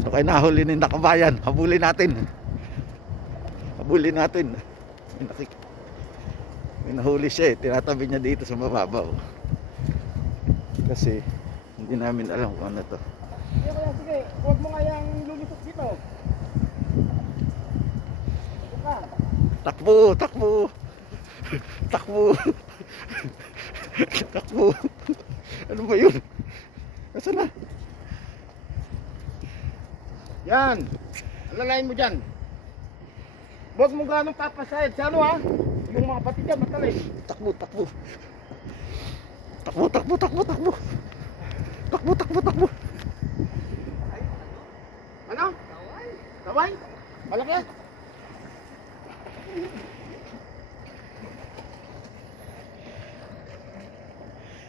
So kaya nahuli ni Nakabayan. Habulin natin. Habulin natin. May nahuli siya eh. Tinatabi niya dito sa mababaw. Kasi hindi namin alam kung ano to. Sige kuya, sige. Huwag mo nga yung lulusot dito. Buka. Takbo, takbo. Takbo. Takbo. Ano ba yun? Nasaan na? Yan. Alalain mo dyan. Huwag mo ganong papasayad sa ano ha. Yung mga pati dyan, matalay. Takbo, takbo. Takbo, takbo, takbo, takbo. Takbo, takbo, takbo. Ano? Taway. Taway? Malaki?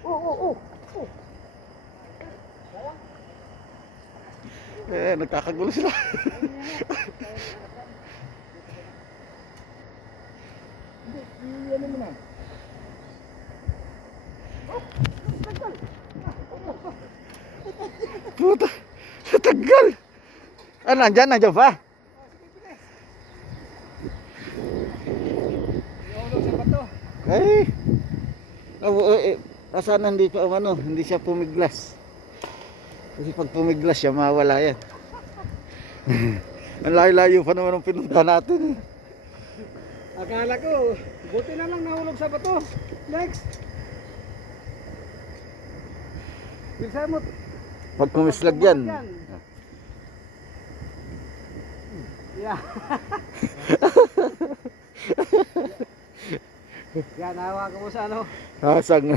Oo. Nagkakagulo sila. Hindi, ano mo na. Puta. Tagal. Ah, nandyan pa. Iulog sa bato. Ay. Sana hindi pa hindi siya pumiglas. Kasi pag pumiglas siya, mawala yan. Ang layo-layo pa naman ang pinunta natin. Akala ko, buti na lang nahulog sa bato. Next. Bilisan mo. Pag kumislag yan. Yeah. Yan, hawa ko mo sa ano. Hasang.